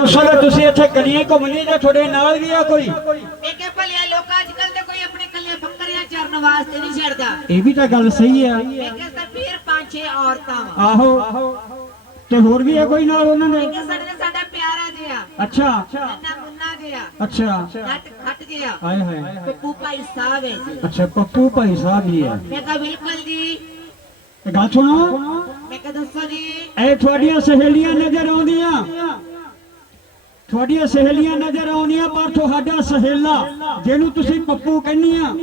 ਪੁੱਛੋ ਤੁਸੀਂ ਇੱਥੇ ਗਲੀਆਂ ਘੁੰਮਣੀ ਜਾਂ ਤੁਹਾਡੇ ਨਾਲ ਵੀ ਆ ਕੋਈ? ਭਲਿਆ ਲੋਕ ਅੱਜ ਕੱਲ ਤੇ ਕੋਈ ਆਪਣੇ ਕੱਲੇ ਬੱਕਰੀਆਂ ਚਰਨ ਵਾਸਤੇ ਨਹੀਂ ਛੱਡਦਾ ਇਹ ਵੀ ਤਾਂ ਗੱਲ ਸਹੀ ਆ। ਫਿਰ ਪੰਜ ਛੇ ਔਰਤਾਂ। ਆਹੋ। ਤੇ ਹੋਰ ਵੀ ਆ ਕੋਈ ਨਾਲ ਉਹਨਾਂ ਦੇ? ਕਿਹਾ ਸਾਡੇ ਨਾਲ ਸਾਡਾ ਪਿਆਰਾ ਜਿਹਾ। ਅੱਛਾ। ਨੰਨਾ ਮੁੰਨਾ ਜਿਹਾ। ਅੱਛਾ। ਨੱਟ ਖੱਟ ਜਿਹਾ। ਹਾਏ। ਹਾਏ ਪੱਪੂ ਭਾਈ ਸਾਹਿਬ ਹੈ ਜੀ। ਅੱਛਾ ਪੱਪੂ ਭਾਈ ਸਾਹਿਬ ਜੀ ਆ। ਮੈਂ ਕਿਹਾ ਬਿਲਕੁਲ ਜੀ। ਇਹ ਗੱਲ ਸੁਣੋ। ਮੈਂ ਕਿਹਾ ਦੱਸੋ ਜੀ। ਇਹ ਤੁਹਾਡੀਆਂ ਸਹੇਲੀਆਂ ਨਜ਼ਰ ਆਉਂਦੀਆਂ। ਤੁਹਾਡੀਆਂ ਸਹੇਲੀਆਂ ਨਜ਼ਰ ਆਉਂਦੀਆਂ ਪਰ ਤੁਹਾਡਾ ਸਹੇਲਾ ਜਿਹਨੂੰ ਤੁਸੀਂ ਪੱਪੂ ਕਹਿੰਦੀਆਂ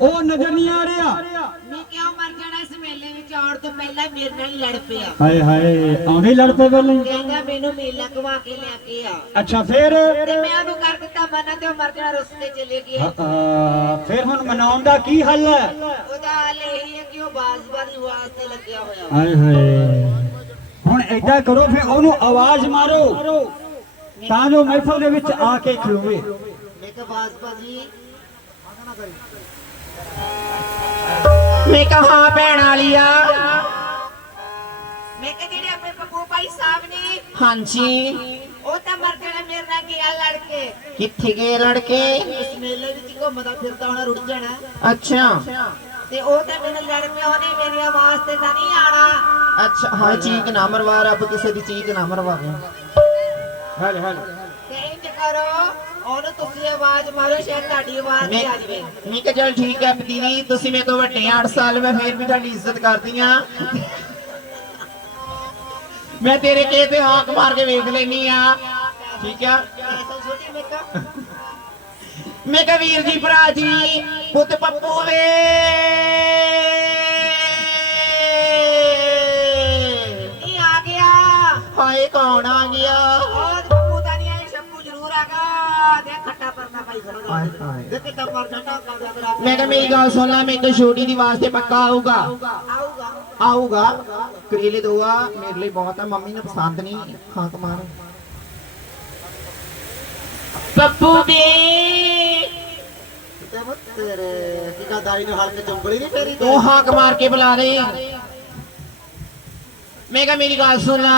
ਉਹ ਨਜ਼ਰ ਨਹੀਂ ਆ ਰਿਹਾ। ਮੈਂ ਕਿਉਂ ਮਰ ਜਾਣਾ ਇਸ ਮੇਲੇ ਵਿੱਚ ਆਉਣ ਤੋਂ ਪਹਿਲਾਂ ਮੇਰੇ ਨਾਲ ਲੜ ਪਿਆ। ਹਾਏ ਹਾਏ ਆਉਂਦੇ ਲੜ ਪਏ ਪਹਿਲਾਂ। ਕਹਿੰਦਾ ਮੈਨੂੰ ਮੇਲਾ ਘਵਾ ਕੇ ਲੈ ਕੇ ਆ। ਅੱਛਾ ਫੇਰ? ਤੇ ਮੈਂ ਉਹਨੂੰ ਕਰ ਦਿੱਤਾ ਮਨਾ ਤੇ ਉਹ ਮਰ ਜਾਣਾ ਰਸਤੇ ਚਲੇ ਗਿਆ। ਆ, ਫਿਰ ਹੁਣ ਮਨਾਉਣ ਦਾ ਕੀ ਹੱਲ ਹੈ? ਉਹਦਾ ਹਾਲ ਇਹ ਹੈ ਕਿ ਉਹ ਬਾਜ਼ਬਾਰੀ ਵਾਸਤੇ ਲੱਗਿਆ ਹੋਇਆ। ਹਾਏ ਹਾਏ। ਹੁਣ ਏਦਾਂ ਕਰੋ ਫਿਰ ਉਹਨੂੰ ਆਵਾਜ਼ ਮਾਰੋ। ਤਾਂ ਜੋ ਮਹਿਫਲ ਦੇ ਵਿੱਚ ਆ ਕੇ ਖਲੋਵੇ। ਮੈਂ ਕਿਹਾ ਮੈਂ ਭੈਣ ਵਾਲੀਆ। ਮੈਂ ਕਿਹਾ ਜਿਹੜੇ ਆਪਣੇ ਪੱਪੂ ਭਾਈ ਸਾਹਿਬ ਨੇ ਹਾਂਜੀ। ਉਹ ਤਾਂ ਮਰ ਜਾਣਾ ਮੇਰੇ ਨਾਲ ਗਿਆ ਲੜ ਕੇ ਕਿੱਥੇ ਗਏ ਲੜਕੇ? ਇਸ ਮੇਲੇ ਵਿੱਚ ਘੁੰਮਦਾ ਫਿਰਦਾ ਹੋਣਾ ਰੁੜ ਜਾਣਾ। ਅੱਛਾ। ਤੇ ਉਹ ਤਾਂ ਮੇਰੇ ਨਾਲ ਲੜ ਪਿਆ ਉਹਨੇ ਮੇਰੇ ਵਾਸਤੇ ਤਾਂ ਨਹੀਂ ਆਣਾ ਅੱਛਾ ਹਾਂ ਚੀਕ ਨਾ ਮਰਵਾ ਰੱਬ ਕਿਸੇ ਦੀ ਚੀਕ ਨਾ ਮਰਵਾਵੇ। ਹਾਲੇ ਹਾਲੇ ਤੇ ਇੰਜ ਕਰੋ ਉਹਨੂੰ ਤੁਸੀਂ ਆਵਾਜ਼ ਮਾਰੋ ਸ਼ਾਇਦ ਤੁਹਾਡੀ ਆਵਾਜ਼ ਮੈਂ ਹੀ ਆ ਜਾਵੇ। ਮੈਂ ਕਿਹਾ ਚਲ ਠੀਕ ਹੈ ਦੀਦੀ ਤੁਸੀਂ ਮੇਰੇ ਤੋਂ ਵੱਡੇ ਆ 8 ਸਾਲ ਮੈਂ ਫੇਰ ਵੀ ਤੁਹਾਡੀ ਇੱਜ਼ਤ ਕਰਦੀ ਆ ਮੈਂ ਤੇਰੇ ਕੇ ਤੇ ਹਾਕ ਮਾਰ ਕੇ ਵੇਖ ਲੈਨੀ ਆ ਠੀਕ ਆ। ਛੋਟੀ ਮੈਂ ਕਿਹਾ ਮੈਂ ਕਿਹਾ ਵੀਰ ਜੀ ਭਰਾ ਜੀ ਪੁੱਤ ਪੱਪੂ ਵੇ। ਨਹੀਂ ਆ ਗਿਆ। ਹਾਏ ਕੌਣ ਆ ਗਿਆ? ਕਿੱਦਾਂ ਮਰ ਗੱਲ ਸੁਣ ਲੈ ਤੋਂ ਛੋਟੀ ਦੀ ਵਾਸਤੇ ਪੱਕਾ ਆਊਗਾ। ਆਊਗਾ। ਆਊਗਾ। ਕਰੇਲੇ ਦੋਗਾ ਮੇਰੇ ਲਈ ਬਹੁਤ ਆ ਮੰਮੀ ਨੂੰ ਪਸੰਦ ਨਹੀਂ ਖਾਕ ਮਾਰ ਪੱਪੂ ਬੇ ਤੇ ਮਤ ਤੇਰੇ ਕੀ ਕਾ ਦਾਈ ਨੂੰ ਹਲਕੇ ਚੰਬੜੀ ਨਹੀਂ ਫੇਰੀ ਤੂੰ ਹਾਕ ਮਾਰ ਕੇ ਬੁਲਾ ਦੇ ਮੈਂ ਕਿਹਾ ਮੇਰੀ ਗੱਲ ਸੁਣ ਲਾ।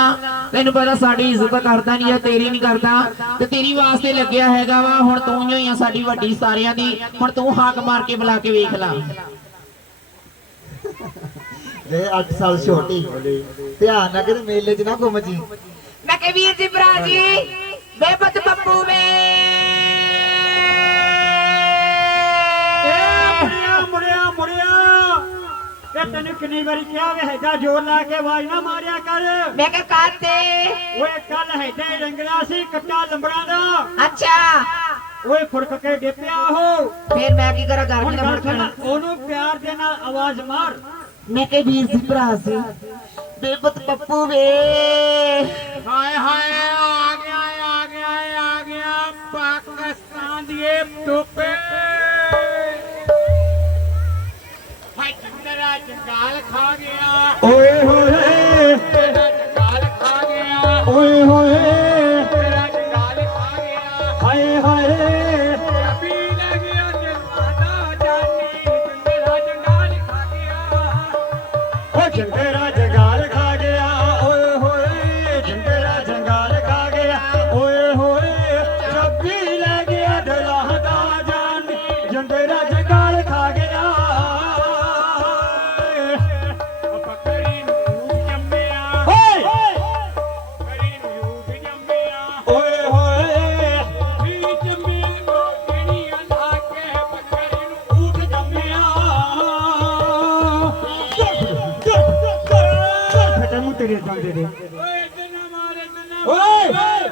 ਤੈਨੂੰ ਪਤਾ ਸਾਡੀ ਇੱਜ਼ਤ ਕਰਦਾ ਨਹੀਂ ਆ ਤੇਰੀ ਨਹੀਂ ਕਰਦਾ। ਤੇ ਤੇਰੀ ਵਾਸਤੇ ਲੱਗਿਆ ਹੈਗਾ ਵਾ। ਹੁਣ ਤੂੰ ਹੀ ਆ ਸਾਡੀ ਵੱਡੀ ਸਾਰਿਆਂ ਦੀ। ਹੁਣ ਤੂੰ ਹਾਕ ਮਾਰ ਕੇ ਬੁਲਾ ਕੇ ਵੇਖ ਲਾ। ਦੇ 8 ਸਾਲ ਛੋਟੀ ਧਿਆਨ ਨਾਲ ਕਿਤੇ ਮੇਲੇ 'ਚ ਨਾ ਘੁੰਮ ਜੀ। ਮੈਂ ਕਿ ਵੀਰ ਜੀ ਭਰਾ ਜੀ ਬੇਬਤ ਬੱਬੂ ਵੇ ਇਹ ਤੈਨੂੰ ਕਿੰਨੀ ਵਾਰੀ ਕਿਹਾ ਵੇ ਹੈਗਾ ਜ਼ੋਰ ਲਾ ਕੇ ਆਵਾਜ਼ ਨਾ ਮਾਰਿਆ ਕਰ। ਮੈਂ ਕਿ ਕਾਤੇ ਓਏ ਕੱਲ ਹੈਦਾ ਰੰਗਣਾ ਸੀ ਕੱਟਾ ਲੰਬੜਾ ਦਾ। ਅੱਛਾ। ਓਏ ਫੁੜਕ ਕੇ ਡਿੱਪਿਆ ਉਹ। ਫਿਰ ਮੈਂ ਕੀ ਕਰਾਂ ਹੁਣ ਗਰਮੀ ਦਾ ਗੱਲ ਸੁਣ, ਉਹਨੂੰ ਪਿਆਰ ਦੇ ਨਾਲ ਆਵਾਜ਼ ਮਾਰ। ਮੈਂ ਕਿ ਵੀਰ ਜੀ ਭਰਾ ਸੀ। ਬੇਬਤ ਪੱਪੂ ਵੇ। ਹਾਏ ਹਾਏ ਆ ਗਿਆ ਆ ਗਿਆ ਆ ਗਿਆ। ਪਾਕਿਸਤਾਨ ਦੀ ਇਹ ਟੋਪੇ। ਤੇਰਾ ਜੰਗਾਲ ਖਾ ਗਿਆ ਓਏ ਹੋਏ ਤੇਰਾ ਜੰਗਾਲ ਖਾ ਗਿਆ ਓਏ ਹੋਏ ਤੇਰਾ ਜੰਗਾਲ ਖਾ ਗਿਆ ਹਾਏ ਹਾਏ। ਤੇਰੇ ਜਾਂਦੇ ਦੇ। ਓਏ! ਓਏ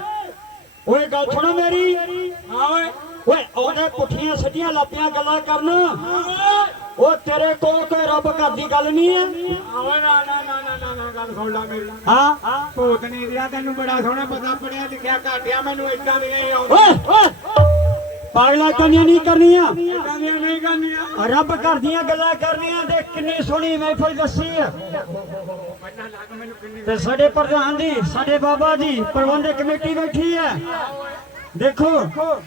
ਓਏ ਗੱਲ ਸੁਣੋ ਮੇਰੀ। ਹਾਂ ਓਏ। ਓਏ ਉਹਨੇ ਪੁੱਠੀਆਂ ਸੱਜੀਆਂ ਲਾਪੀਆਂ ਗੱਲਾਂ ਕਰਨ। ਉਹ ਤੇਰੇ ਕੋਲ ਕੋਈ ਰੱਬ ਘਰ ਦੀ ਗੱਲ ਨਹੀਂ ਹੈ। ਓਏ। ਨਾ ਨਾ ਨਾ ਨਾ ਨਾ ਨਾ ਗੱਲ ਸੁਣ ਲੈ ਮੇਰੀ। ਹਾਂ। ਭੂਤ ਨਹੀਂ ਰਿਹਾ ਤੈਨੂੰ ਬੜਾ ਸੋਹਣਾ ਪਤਾ ਪੜਿਆ ਲਿਖਿਆ ਘਾਟਿਆ ਮੈਨੂੰ ਇਦਾਂ ਦੀਆਂ ਹੀ ਆਉਂਦੀਆਂ ਓਏ ਓਏ। ਪਾਗਲਾ ਕੰਨੀਆਂ ਨਹੀਂ ਕਰਨੀਆਂ। ਦੀਆਂ ਨਹੀਂ ਕਰਨੀਆਂ। ਰੱਬ ਘਰ ਦੀਆਂ ਗੱਲਾਂ ਕਰਨੀਆਂ ਤੇ ਕਿੰਨੀ ਸੋਹਣੀ ਮਹਿਫਲ ਦੱਸੀ ਕਿੰਨੀ ਤੇ ਸਾਡੇ ਪ੍ਰਧਾਨ ਜੀ ਸਾਡੇ ਬਾਬਾ ਜੀ ਪ੍ਰਬੰਧਕ ਕਮੇਟੀ ਬੈਠੀ ਹੈ। ਦੇਖੋ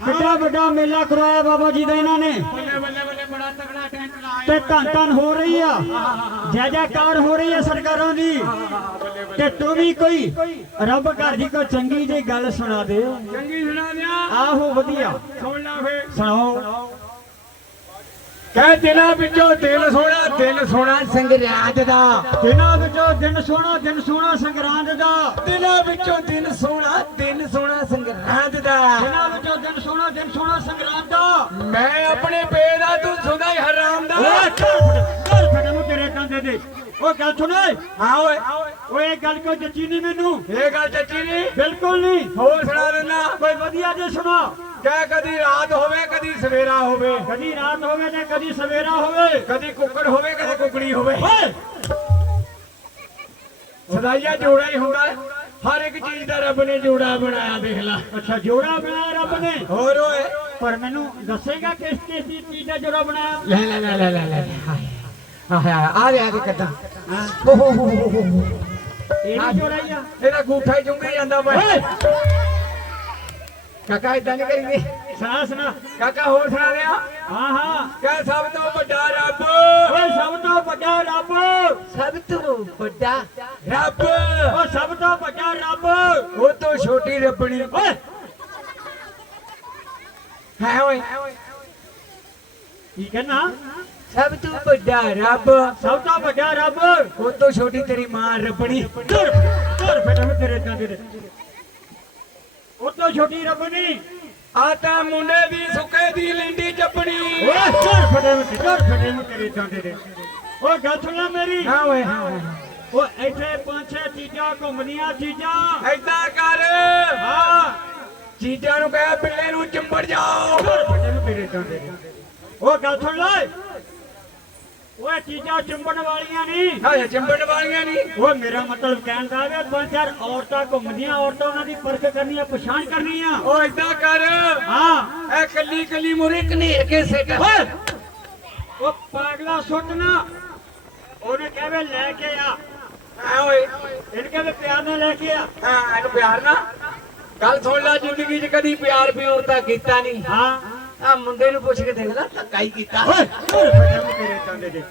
ਕਿੰਨਾ ਵੱਡਾ ਮੇਲਾ ਕਰਵਾਇਆ ਬਾਬਾ ਜੀ ਦਾ ਇਹਨਾਂ ਨੇ। ਤੇ ਧੰਨ ਧੰਨ ਹੋ ਰਹੀ ਆ। ਜੈ ਜੈਕਾਰ ਹੋ ਰਹੀ ਆ ਸਰਕਾਰਾਂ ਦੀ। ਤੇ ਤੂੰ ਵੀ ਕੋਈ ਰੱਬ ਘਰ ਦੀ ਕੋਈ ਚੰਗੀ ਜਿਹੀ ਗੱਲ ਸੁਣਾ ਦੇ ਚੰਗੀ ਸੁਣਾ ਦਿਆਂ ਆਹੋ ਵਧੀਆ। ਸੁਣ ਲਾ ਫੇ ਸੁਣਾਓ। ਕਹਿ ਦਿਲਾਂ ਵਿੱਚੋਂ ਦਿਲ ਸੋਹਣਾ ਦਿਲ ਸੋਹਣਾ ਸੰਗਰਾਂਦ ਦਾ। ਦਿਨਾਂ ਵਿੱਚੋਂ ਦਿਨ ਸੋਹਣਾ ਦਿਨ ਸੋਹਣਾ ਸੰਗਰਾਂਦ ਦਾ। ਦਿਲਾਂ ਵਿੱਚੋਂ ਦਿਲ ਸੋਹਣਾ ਦਿਨ ਸੋਹਣਾ ਸੰਗਰਾਂਦ ਦਾ। ਦਿਨਾਂ ਵਿੱਚੋਂ ਦਿਨ ਸੋਹਣਾ ਦਿਨ ਸੋਹਣਾ ਸੰਗਰਾਂਦ ਦਾ। ਮੈਂ ਆਪਣੇ ਪੇ ਦਾ ਤੂੰ ਸੁਦਾ ਹੀ ਹਰਾਮ ਦਾ। ਓਏ ਚੱਲ ਫੜ ਨੂੰ ਤੇਰੇ ਕੰਦੇ ਦੇ ਓ ਗੱਲ ਸੁਣ ਓਏ। ਹਾਂ ਓਏ। ਓਏ। ਇਹ ਗੱਲ ਕੋਈ ਜੱਚੀ ਨਹੀਂ ਮੈਨੂੰ। ਇਹ ਗੱਲ ਚੱਚੀ ਨਹੀਂ। ਬਿਲਕੁਲ ਨਹੀਂ। ਹੋਰ ਸੁਣਾ ਦਿੰਦਾ। ਕੋਈ ਵਧੀਆ ਜੇ ਸੁਣਾ। ਕਹਿ ਕਦੀ ਰਾਤ ਹੋਵੇ ਕਦੀ ਸਵੇਰਾ ਹੋਵੇ। ਕਦੀ ਰਾਤ ਹੋਵੇ ਤੇ ਕਦੀ ਸਵੇਰਾ ਹੋਵੇ। ਕਦੀ ਕੁੱਕੜ ਹੋਵੇ ਕਦੀ ਕੁਕੜੀ ਹੋਵੇ। ਸਦਾਈਆ ਜੋੜਾ ਹੀ ਹੁੰਦਾ। ਹਰ ਇੱਕ ਚੀਜ਼ ਦਾ ਰੱਬ ਨੇ ਜੋੜਾ ਬਣਾਇਆ ਦੇਖ ਲੈ। ਅੱਛਾ ਜੋੜਾ ਬਣਾਇਆ ਰੱਬ ਨੇ? ਹੋਰ ਓਏ। ਪਰ ਮੈਨੂੰ ਦੱਸੇਗਾ ਕਿਸ ਕਿਸ ਦੀ ਚੀਜ਼ ਦਾ ਜੋੜਾ ਬਣਾਇਆ? ਲੈ ਲੈ ਲੈ ਲੈ ਲੈ ਲੈ ਆਹ ਆ ਰਿਹਾ ਕਿ ਕਦਾਂ ਹਾਂ। ਹੋ ਹੋ ਹੋ ਇਹ ਜੋੜਾ ਹੀ ਆ। ਇਹਦਾ ਗੂਠਾ ਹੀ ਚੁੰਗੀ ਜਾਂਦਾ ਓਏ! ਕਾਕਾ ਇਦਾਂ ਨਹੀਂ ਕਰੀਦੀ ਸੁਣਾ ਸੁਣਾ। ਕਾਕਾ ਹੋਰ ਸੁਣਾ ਦਿਆਂ ਹਾਂ ਹਾਂ। ਕਹਿ ਸਭ ਤੋਂ ਵੱਡਾ ਰੱਬ। ਓਏ ਸਭ ਤੋਂ ਵੱਡਾ ਰੱਬ। ਸਭ ਤੋਂ ਵੱਡਾ ਰੱਬ। ਓ ਸਭ ਤੋਂ ਵੱਡਾ ਰੱਬ। ਉਹ ਤੋਂ ਛੋਟੀ ਰੱਬਣੀ। ਓਏ। ਹੈ ਓਏ। ਕੀ ਕਹਿਣਾ? ਸਭ ਤੋਂ ਵੱਡਾ ਰੱਬ। ਸਭ ਤੋਂ ਵੱਡਾ ਰੱਬ। ਉਹ ਤੋਂ ਛੋਟੀ ਤੇਰੀ ਮਾਂ ਰੱਬਣੀ। ਤੁਰ ਤੁਰ ਫੇਰ ਮੈਂ ਤੇਰੇ ਦੇ ਉਹ ਤੋਂ ਛੋਟੀ ਰੱਬ ਨਹੀਂ ਆ ਤਾਂ ਮੁੰਡੇ ਦੀ ਸੁੱਕੇ ਦੀ ਲਿੰਡੀ ਚੱਪਣੀ। ਓਏ ਤੁਰ ਫੜੇ ਮੈਂ ਤੁਰ ਫੜੇ ਮੈਂ ਤੇਰੇ ਤਾਂ ਦੇ। ਓ ਗੱਲ ਸੁਣ ਲੈ ਮੇਰੀ। ਹਾਂ ਓਏ ਹਾਂ ਓ ਇੱਥੇ ਪੰਜ ਛੇ ਚੀਜ਼ਾਂ ਘੁੰਮਦੀਆਂ ਚੀਜ਼ਾਂ। ਏਦਾਂ ਕਰ। ਹਾਂ। ਚੀਜ਼ਾਂ ਨੂੰ ਕਹਿ ਪਿੱਲੇ ਨੂੰ ਚਿੰਬੜ ਜਾਓ। ਫੜੇ ਮੈਂ ਤੇਰੇ ਤਾਂ ਦੇ। ਓ ਗੱਲ ਸੁਣ ਲੈ। ਓਏ ਚੀਜ਼ਾਂ ਚੁੰਬਣ ਵਾਲੀਆਂ ਨਹੀਂ ਹਾਂ ਚਿੰਬੜ ਵਾਲੀਆਂ ਨਹੀਂ ਉਹ ਮੇਰਾ ਮਤਲਬ ਕਹਿਣ ਦਾ ਹੈ ਪੰਜ ਚਾਰ ਔਰਤਾਂ ਘੁੰਮਦੀਆਂ ਔਰਤਾਂ ਉਹਨਾਂ ਦੀ ਪਰਖ ਕਰਨੀ ਹੈ ਪਛਾਣ ਕਰਨੀ ਆ। ਓ ਏਦਾਂ ਕਰ। ਹਾਂ। ਐ ਕੱਲੀ ਕੱਲੀ ਮੁਰੇ ਕਨੇਰ ਕੇ ਸਿੱਟ ਉਹ ਪਾਗਲਾ ਸੁੱਟਣਾ ਉਹਨੇ ਕਹਵੇ ਲੈ ਕੇ ਆ। ਹਾਂ ਓਏ। ਇਹਨੇ ਕਹਵੇ ਪਿਆਰ ਨਾਲ ਲੈ ਕੇ ਆ। ਹਾਂ ਇਹਨੂੰ ਪਿਆਰ ਨਾ। ਗੱਲ ਸੁਣ ਲੈ ਜ਼ਿੰਦਗੀ 'ਚ ਕਦੀ ਪਿਆਰ ਪਿਓਰ ਤਾਂ ਕੀਤਾ ਨਹੀਂ ਹਾਂ। ਆ ਮੁੰਡੇ ਨੂੰ ਪੁੱਛ ਕੇ ਦੇਖ ਲੈ ਧੱਕਾ ਹੀ ਕੀਤਾ ਓਏ ਤੇਰੇ ਚੰਦੇ ਦੇ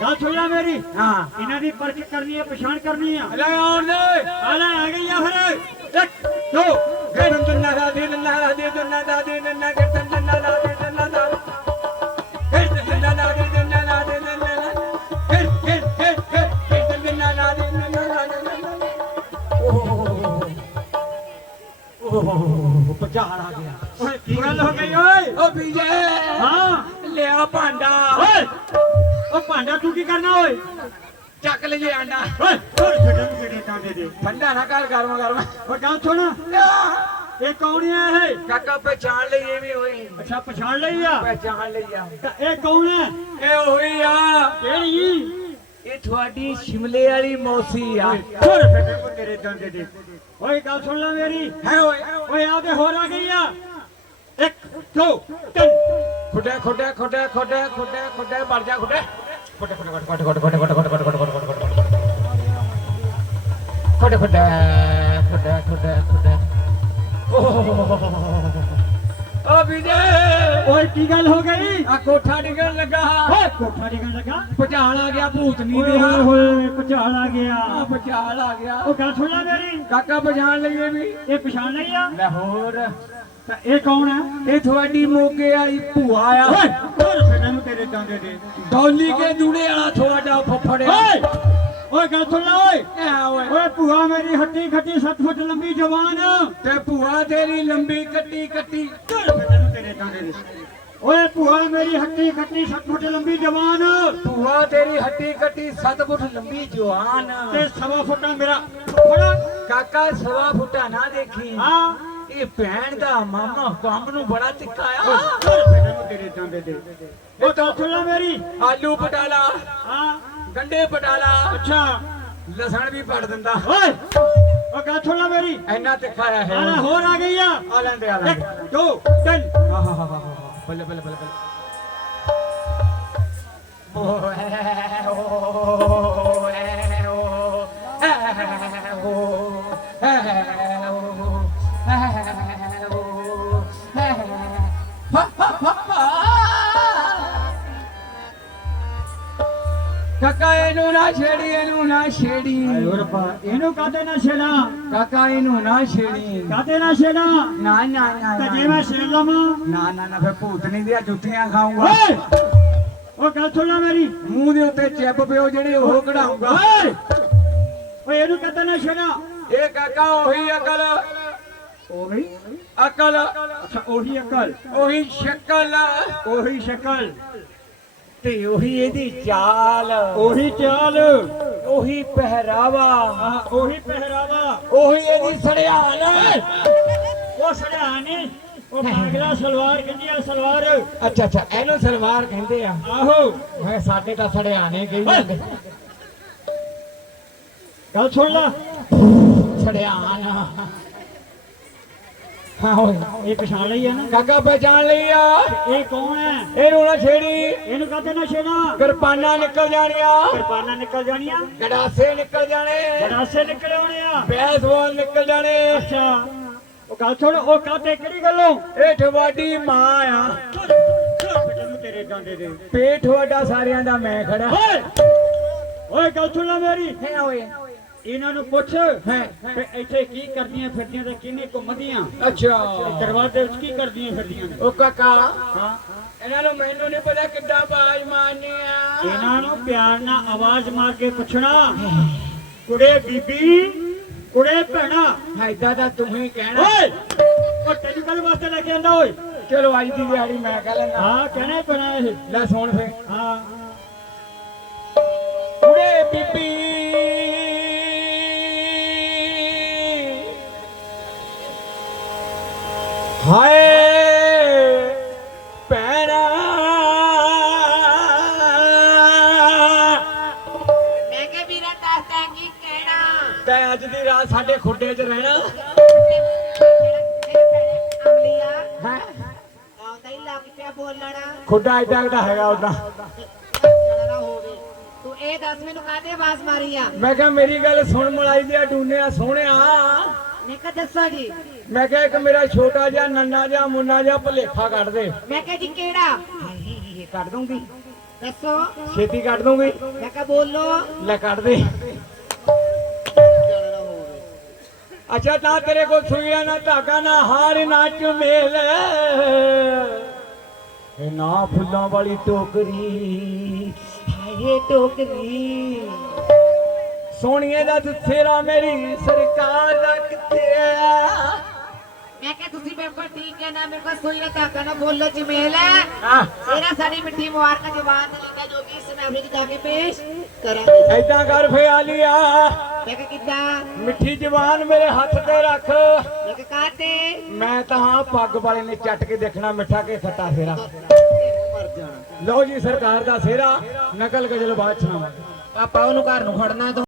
ਗੱਲ ਸੁਣ ਲੈ ਮੇਰੀ ਹਾਂ ਇਹਨਾਂ ਦੀ ਪਰਖ ਕਰਨੀ ਹੈ ਪਛਾਣ ਕਰਨੀ ਆ ਲੈ ਆਉਣ ਦੇ ਆ ਲੈ ਆ ਗਈ ਆ ਫਿਰ ਇੱਕ ਦੋ ਗਰਮ ਦੰਨਾ ਦਾ ਦੇ ਦੰਨਾ ਦਾ ਦੇ ਦੰਨਾ ਦਾ ਦੇ ਦੰਨਾ ਦੇ ਦੰਨਾ ਦਾ ਦੇ ਦੰਨਾ ਦਾ ਫਿਰ ਦੰਨਾ ਦਾ ਦੇ ਦੰਨਾ ਦਾ ਦੇ ਦੰਨਾ ਦਾ ਫਿਰ ਫਿਰ ਫਿਰ ਫਿਰ ਫਿਰ ਦੰਨਾ ਦਾ ਦੇ ਦੰਨਾ ਦਾ ਦੇ ਦੰਨਾ ਦਾ ਓਹ ਪਚਾਰ ਆ ਗਿਆ ਓਏ ਕੀ ਗੱਲ ਹੋ ਗਈ ਓਏ? ਓ ਵਿਜੇ ਹਾਂ। ਲਿਆ ਭਾਂਡਾ। ਓਏ ਉਹ ਭਾਂਡਾ ਤੂੰ ਕੀ ਕਰਨਾ ਓਏ? ਚੱਕ ਲਈਏ ਆਂਡਾ। ਓਏ ਫਟਿਆ ਮੈਂ ਤੇਰੇ ਚੰਦੇ ਦੇ ਠੰਡਾ ਨਾ ਕਰ ਗਰਮ ਗਰਮ। ਉਹ ਗੱਲ ਸੁਣ ਇਹ ਕੌਣ ਹੈ ਇਹ? ਕਾਕਾ ਪਛਾਣ ਲਈਏ ਵੀ ਹੋਈ। ਅੱਛਾ ਪਛਾਣ ਲਈ ਆ? ਪਛਾਣ ਲਈ ਆ। ਤਾਂ ਇਹ ਕੌਣ ਹੈ ਇਹ ਹੋਈ ਆ। ਕਿਹੜੀ? ਇਹ ਤੁਹਾਡੀ ਸ਼ਿਮਲੇ ਵਾਲੀ ਮੌਸੀ ਆ। ਹੋਰ ਫੇਟੇ ਕੋ ਤੇਰੇ ਦੰਦੇ ਦੇ। ਓਏ ਗੱਲ ਸੁਣ ਲੈ ਮੇਰੀ। ਹੈ ਓਏ। ਓਏ ਆ ਤੇ ਹੋਰ ਆ ਗਈ ਆ। ਇੱਕ ਦੋ ਤਿੰਨ ਖੁੱਡੇ ਖੁੱਡੇ ਖੁੱਡੇ ਖੁੱਡੇ ਖੁੱਡੇ ਖੁੱਡੇ ਵੜ ਜਾ ਖੁੱਡੇ ਖੁੱਡੇ ਖੁੱਡੇ ਖੁੱਡੇ ਖੁੱਡੇ ਖੁੱਡੇ ਖੁੱਡੇ ਖੁੱਡੇ ਖੁੱਡੇ ਖੁੱਡੇ ਖੁੱਡੇ ਖੁੱਡੇ ਖੁੱਡੇ ਖੁੱਡੇ ਖੁੱਡੇ ਓ ਵਿਜੇ ਓਏ ਕੀ ਗੱਲ ਹੋ ਗਈ ਆ ਕੋਠਾ ਡਿੱਗਣ ਲੱਗਾ ਓਏ ਕੋਠਾ ਡਿੱਗਣ ਲੱਗਾ ਪਛਾਣ ਆ ਗਿਆ ਭੂਤਨੀ ਓਏ ਦੇ ਹੋਏ ਹੋਏ ਪਛਾਣ ਆ ਗਿਆ ਆ ਪਛਾਣ ਆ ਗਿਆ ਉਹ ਗੱਲ ਸੁਣ ਲੈ ਮੇਰੀ ਕਾਕਾ ਪਛਾਣ ਲਈਏ ਵੀ ਇਹ ਪਛਾਣ ਲਈ ਆ ਲਾਹੌਰ ਤਾਂ ਇਹ ਕੌਣ ਹੈ ਇਹ ਤੁਹਾਡੀ ਮੋਗੇ ਵਾਲੀ ਭੂਆ ਆ। ਓਏ ਹੋਰ ਫੇਟੇ ਨੂੰ ਤੇਰੇ ਦੰਦੇ ਦੇ ਡੌਲੀ ਕੇ ਜੂੜੇ ਵਾਲਾ ਤੁਹਾਡਾ ਫੁੱਫੜ। ਆ ਓਏ ਓਏ ਗੱਲ ਸੁਣ ਲੈ ਓਏ। ਐ ਓਏ ਓਏ ਭੂਆ ਮੇਰੀ ਹੱਟੀ ਖੱਟੀ 7 ਫੁੱਟ ਲੰਬੀ ਜਵਾਨ ਤੇ ਭੂਆ ਤੇਰੀ ਲੰਬੀ ਕੱਟੀ ਕੱਟੀ। ਘਰ ਫੇਟੇ ਨੂੰ ਤੇਰੇ ਦੰਦੇ ਦੇ ਓਏ ਭੂਆ ਮੇਰੀ ਹੱਟੀ ਖੱਟੀ 7 ਫੁੱਟ ਲੰਬੀ ਜਵਾਨ ਭੂਆ ਤੇਰੀ ਹੱਟੀ ਕੱਟੀ 7 ਫੁੱਟ ਲੰਬੀ ਜਵਾਨ ਤੇ ਸਵਾ ਫੁੱਟਾ ਮੇਰਾ ਕਾਕਾ ਸਵਾ ਫੁੱਟਾ ਨਾ ਦੇਖੀ। ਹਾਂ। ਇਹ ਭੈਣ ਦਾ ਮਾਮਾ ਕੰਮ ਨੂੰ ਬੜਾ ਤਿੱਖਾ ਆ। ਘਰ ਫੇਟੇ ਨੂੰ ਤੇਰੇ ਦੰਦੇ ਦੇ। ਉਹ ਗੱਲ ਸੁਣ ਲੈ ਮੇਰੀ। ਆਲੂ ਪਟਾਲਾ। ਹਾਂ। ਗੰਡੇ ਪਟਾਲਾ। ਅੱਛਾ। ਲਸਣ ਵੀ ਪੜ ਦਿੰਦਾ। ਓਏ ਉਹ ਗੱਲ ਸੁਣ ਲੈ ਮੇਰੀ। ਇੰਨਾ ਤਿੱਖਾ ਆ ਹੈ ਆਲਾ ਹੋਰ ਆ ਗਈ ਆ। ਆ ਲੈਂਦੇ ਆ ਲੈਂਦੇ। ਦੋ ਤਿੰਨ। ਬੱਲੇ ਬੱਲੇ ਬੱਲੇ ਬੱਲੇ। ਓਏ ਓਏ ਨਾ ਛੇੜੀ ਇਹਨੂੰ ਨਾ ਛੇੜੀ ਹੋਰ ਪਾ ਇਹਨੂੰ ਕਾਤੇ ਨਾ ਛੇੜਾ ਕਾਕਾ ਇਹਨੂੰ ਨਾ ਛੇੜੀ ਕਾਤੇ ਨਾ ਛੇੜਾ ਨਾ ਨਾ ਨਾ ਤੇ ਨਾ। ਜੇ ਮੈਂ ਛੇੜ ਲਵਾਂ ਨਾ ਨਾ ਨਾ ਫਿਰ ਭੂਤਨੀ ਦੀਆਂ ਜੁੱਤੀਆਂ ਖਾਊਂਗਾ ਓਏ ਉਹ ਗੱਲ ਸੁਣ ਲੈ ਮੇਰੀ ਮੂੰਹ ਦੇ ਉੱਤੇ ਚਿੱਪ ਪਿਓ ਜਿਹੜੇ ਉਹ ਕਢਾਊਂਗਾ ਓਏ ਓਏ ਇਹਨੂੰ ਕਾਤੇ ਨਾ ਛੇੜਾ ਇਹ ਕਾਕਾ ਉਹੀ ਅਕਲ ਉਹੀ ਅਕਲ ਅੱਛਾ ਉਹੀ ਅਕਲ ਉਹੀ ਸ਼ਕਲ ਉਹੀ ਸ਼ਕਲ ਤੇ ਉਹੀ ਇਹਦੀ ਚਾਲ। ਉਹੀ ਚਾਲ। ਉਹੀ ਪਹਿਰਾਵਾ। ਉਹੀ ਪਹਿਰਾਵਾ। ਉਹੀ ਇਹਦੀ ਸੜਿਆਲ। ਉਹ ਸੜਿਆ ਨਹੀਂ ਉਹ ਪਾਗਲਾ ਸਲਵਾਰ ਕਹਿੰਦੀ ਆ ਸਲਵਾਰ। ਅੱਛਾ ਅੱਛਾ ਇਹਨੂੰ ਸਲਵਾਰ ਕਹਿੰਦੇ ਆ। ਆਹੋ। ਮੈਂ ਸਾਡੇ ਤਾਂ ਸੜਿਆਣੇ ਕਹਿੰਦੇ ਗੱਲ ਸੁਣ ਲੈ। ਸੜਿਆਨ ਹਾਂ ਇਹ ਪਛਾਣ ਲਈ ਹੈ ਨਾ। ਕਾਕਾ ਪਹਿਚਾਨ ਲਈ ਆ। ਇਹ ਕੌਣ ਹੈ? ਇਹਨੂੰ ਨਾ ਛੇੜੀ। ਇਹਨੂੰ ਕਾਤੇ ਨਾ ਛੇੜਾ? ਕਿਰਪਾਨਾਂ ਨਿਕਲ ਜਾਣੀਆਂ। ਕਿਰਪਾਨਾਂ ਨਿਕਲ ਜਾਣੀਆਂ? ਗੜਾਸੇ ਨਿਕਲ ਜਾਣੇ। ਗੜਾਸੇ ਨਿਕਲ ਆਉਣੇ ਆ। ਬੈਸਬਾਲ ਨਿਕਲ ਜਾਣੇ। ਅੱਛਾ। ਉਹ ਗੱਲ ਸੁਣ ਉਹ ਕਾਤੇ ਕਿਹੜੀ ਗੱਲੋਂ? ਇਹ ਠਵਾਡੀ ਮਾਂ ਆ। ਤੇਰੇ ਡਾਂਡੇ ਦੇ ਪੇਟ ਵੱਡਾ ਸਾਰਿਆਂ ਦਾ ਮੈਂ ਖੜਾ। ਓਏ ਓਏ ਗੱਲ ਸੁਣ ਲੈ ਮੇਰੀ। ਹੈ ਓਏ। ਇਹਨਾਂ ਨੂੰ ਪੁੱਛ। ਹੈ। ਇੱਥੇ ਕੀ ਕਰਦੀਆਂ ਫਿਰਦੀਆਂ ਤੇ ਕਿਵੇਂ ਘੁੰਮਦੀਆਂ ਅੱਛਾ। ਦਰਵਾਜ਼ੇ ਵਿੱਚ ਕੀ ਕਰਦੀਆਂ ਫਿਰਦੀਆਂ ਨੇ? ਉਹ ਕਾਕਾ। ਹਾਂ। ਇਹਨਾਂ ਨੂੰ ਮੈਨੂੰ ਨਹੀਂ ਪਤਾ ਕਿੱਦਾਂ ਬਾਜ ਮਾਰਨੀ ਆ। ਇਹਨਾਂ ਨੂੰ ਪਿਆਰ ਨਾਲ ਆਵਾਜ਼ ਮਾਰ ਕੇ ਪੁੱਛਣਾ। ਕੁੜੇ ਬੀਬੀ ਕੁੜੇ ਭੈਣਾ। ਐਦਾਂ ਤਾਂ ਤੂੰ ਹੀ ਕਹਿਣਾ। ਓਏ! ਉਹ ਤੈਨੂੰ ਕਦ ਵਾਸਤੇ ਲੈ ਕੇ ਆਂਦਾ ਓਏ? ਚਲੋ ਅੱਜ ਦੀ ਦਿਹਾੜੀ ਮੈਂ ਕਹਿ ਲੈਣਾ ਹਾਂ ਕਹਿਣਾ ਪੈਣਾ ਇਹ। ਲੈ ਸੁਣ ਫੇ ਹਾਂ। ਕੁੜੇ ਬੀਬੀ ਤੈਂ ਅੱਜ ਦੀ ਰਾਤ ਸਾਡੇ ਖੁੱਡੇ 'ਚ ਰਹਿਣਾ। ਹੈ ਖੁੱਡਾ ਏਡਾ ਏਡਾ ਹੈਗਾ ਉਦਾਂ ਨਾ ਹੋਵੇ ਤੂੰ ਇਹ ਦੱਸ ਮੈਨੂੰ ਕਾਹਦੇ ਆਵਾਜ਼ ਮਾਰੀ ਆ ਮੈਂ ਕਿਹਾ ਮੇਰੀ ਗੱਲ ਸੁਣ ਮਲਾਈ ਦੇ ਡੂਨਿਆ ਸੋਹਣਿਆ ਮੈਂ ਕਿਹਾ ਦੱਸੋ ਜੀ। ਮੈਂ ਕਿਹਾ ਇੱਕ ਮੇਰਾ ਛੋਟਾ ਜਿਹਾ ਨੰਨਾ ਜਿਹਾ ਮੁੰਨਾ ਜਿਹਾ ਭਲੇਖਾ ਕੱਢ ਦੇ। ਮੈਂ ਕਿਹਾ ਜੀ ਕਿਹੜਾ? ਕੱਢ ਦੂੰਗੀ ਦੱਸੋ। ਛੇਤੀ ਕੱਢ ਦੂੰਗੀ ਮੈਂ ਕਿਹਾ ਬੋਲੋ। ਲੈ ਕੱਢ ਦੇ। ਅੱਛਾ ਤਾਂ ਤੇਰੇ ਕੋਲ ਸੂਈਆ ਨਾ ਧਾਗਾ ਨਾ ਹਾਰ ਨਾ ਇਹ ਨਾ ਫੁੱਲਾਂ ਵਾਲੀ ਟੋਕਰੀ। ਹਾਏ ਟੋਕਰੀ। ਸੋਹਣੀਏ ਦਾ ਤੇਰਾ ਮੇਰੀ ਸਰਕਾਰ ਦਾ ਕਿੱਥੇ ਆ? ਮੈਂ ਕਿਹਾ ਤੁਸੀਂ ਬਿਲਕੁਲ ਠੀਕ ਹੈ ਨਾ ਮੇਰੇ ਕੋਲ ਸੋਈ ਨਾ ਧਾਗਾ ਨਾ ਬੋਲੋ ਆਹ, ਤੇਰਾ ਸਾਡੀ ਮਿੱਠੀ ਮੁਬਾਰਕਾਂ ਜਵਾਨ ਦੇ ਲਿਖਾ ਜੋ ਕਿ ਇਸ 'ਚ ਜਾ ਕੇ ਪੇਸ਼ ਕਰਾਂਗੇ। ਏਦਾਂ ਕਰ ਫਿਆਲੀਆ। ਮੈਂ ਕਿਹਾ ਕਿੱਦਾਂ? ਮਿੱਠੀ ਜ਼ਬਾਨ ਮੇਰੇ ਹੱਥ ਤੇ ਰੱਖ। ਮੈਂ ਕਿਹਾ ਕਾਤੇ ਮੈਂ ਤਾਂ ਹਾਂ ਪੱਗ ਵਾਲੇ ਨੇ ਚੱਟ ਕੇ ਦੇਖਣਾ ਮਿੱਠਾ ਕੇ ਖੱਟਾ ਫੇਰਾ। ਲਓ ਜੀ ਸਰਕਾਰ ਦਾ ਸੇਰਾ ਨਕਲ ਗਜਲ ਬਾਦ ਸੁਣਾਵਾਂ ਪਾਪਾ ਉਹਨੂੰ ਘਰ ਨੂੰ ਖੜਨਾ ਤੂੰ